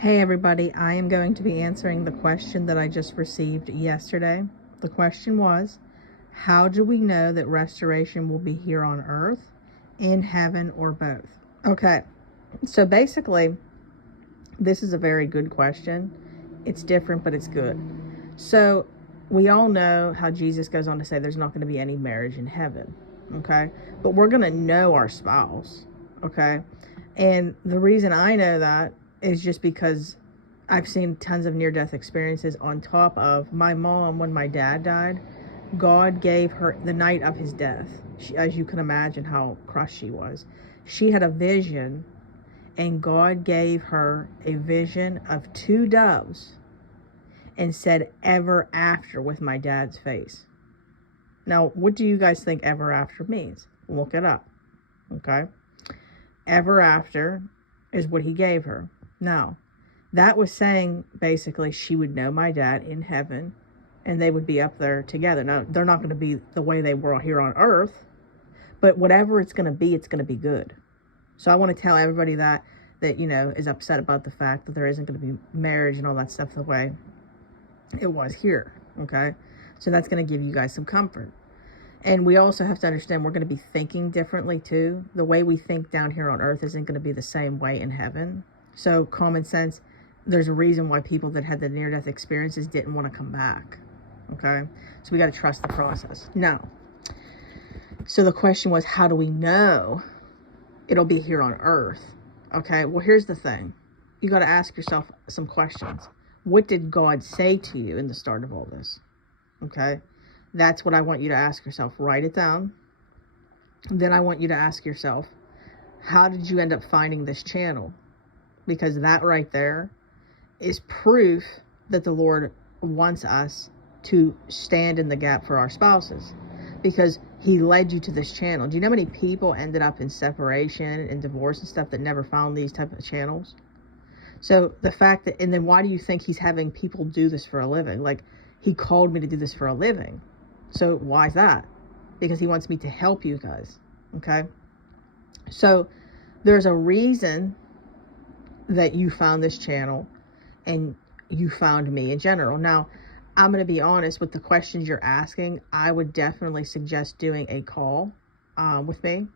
Hey everybody, I am going to be answering the question that I just received yesterday. The question was, how do we know that restoration will be here on earth, in heaven, or both? Okay, so basically, this is a very good question. It's different, but it's good. So we all know how Jesus goes on to say there's not going to be any marriage in heaven, okay? But we're going to know our spouse, okay? And the reason I know that is just because I've seen tons of near-death experiences on top of my mom. When my dad died, God gave her the night of his death. As you can imagine how crushed she was. She had a vision, and God gave her a vision of two doves and said ever after with my dad's face. Now, what do you guys think ever after means? Look it up, okay? Ever after is what he gave her. Now, that was saying basically she would know my dad in heaven and they would be up there together. Now, they're not going to be the way they were here on earth, but whatever it's going to be good. So I want to tell everybody that is upset about the fact that there isn't going to be marriage and all that stuff the way it was here, okay? So that's going to give you guys some comfort. And we also have to understand we're going to be thinking differently too. The way we think down here on earth isn't going to be the same way in heaven. So common sense, there's a reason why people that had the near-death experiences didn't want to come back, okay? So we got to trust the process. Now, so the question was, how do we know it'll be here on earth? Okay, well, here's the thing. You got to ask yourself some questions. What did God say to you in the start of all this? Okay, that's what I want you to ask yourself. Write it down. Then I want you to ask yourself, how did you end up finding this channel? Because that right there is proof that the Lord wants us to stand in the gap for our spouses, because he led you to this channel. Do you know how many people ended up in separation and divorce and stuff that never found these type of channels? So the fact that, and then why do you think he's having people do this for a living? Like, he called me to do this for a living. So why is that? Because he wants me to help you guys, okay? So there's a reason that you found this channel and you found me in general. Now, I'm going to be honest with the questions you're asking. I would definitely suggest doing a call with me.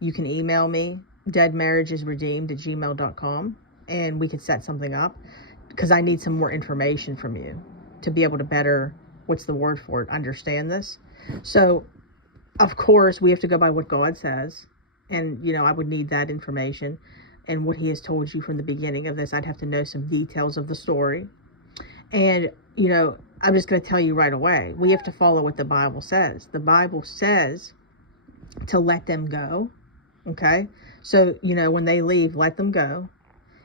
You can email me, deadmarriagesredeemed@gmail.com, and we could set something up, because I need some more information from you to be able to better, what's the word for it, understand this. So, of course, we have to go by what God says. And, I would need that information and what he has told you from the beginning of this. I'd have to know some details of the story. And, I'm just going to tell you right away, we have to follow what the Bible says. The Bible says to let them go, okay? So, when they leave, let them go.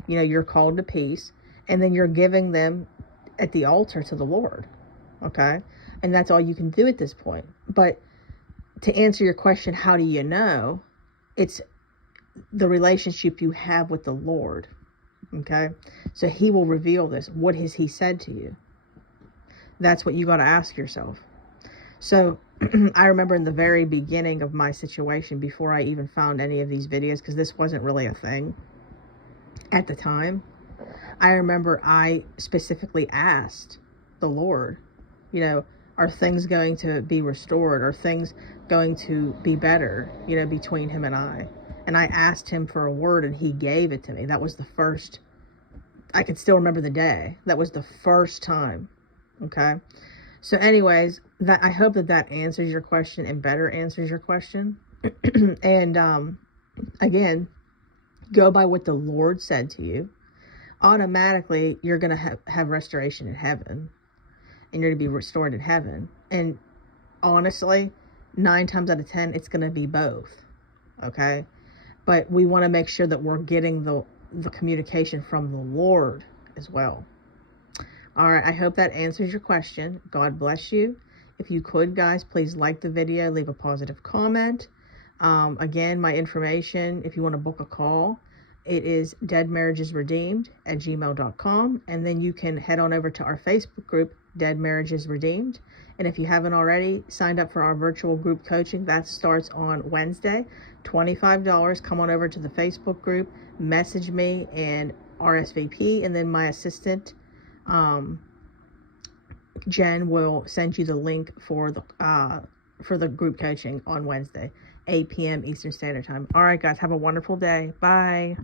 You're called to peace. And then you're giving them at the altar to the Lord, okay? And that's all you can do at this point. But to answer your question, how do you know? It's the relationship you have with the Lord, okay? So he will reveal this. What has he said to you? That's what you got to ask yourself. So I remember in the very beginning of my situation, before I even found any of these videos, because this wasn't really a thing at the time, I remember I specifically asked the Lord, are things going to be restored? Are things going to be better, between him and I? And I asked him for a word, and he gave it to me. That was the first, I can still remember the day. That was the first time, okay? So anyways, I hope that answers your question and better answers your question. And again, go by what the Lord said to you. Automatically, you're going to have restoration in heaven, and you're going to be restored in heaven. And honestly, 9 times out of 10, it's going to be both, okay? But we want to make sure that we're getting the communication from the Lord as well. All right, I hope that answers your question. God bless you. If you could, guys, please like the video, leave a positive comment. Again, my information, if you want to book a call, it is deadmarriagesredeemed@gmail.com. And then you can head on over to our Facebook group, Dead Marriages Redeemed. And if you haven't already signed up for our virtual group coaching, that starts on Wednesday, $25. Come on over to the Facebook group, message me, and RSVP, and then my assistant, Jen, will send you the link for the group coaching on Wednesday, 8 p.m. Eastern Standard Time. All right, guys, have a wonderful day. Bye.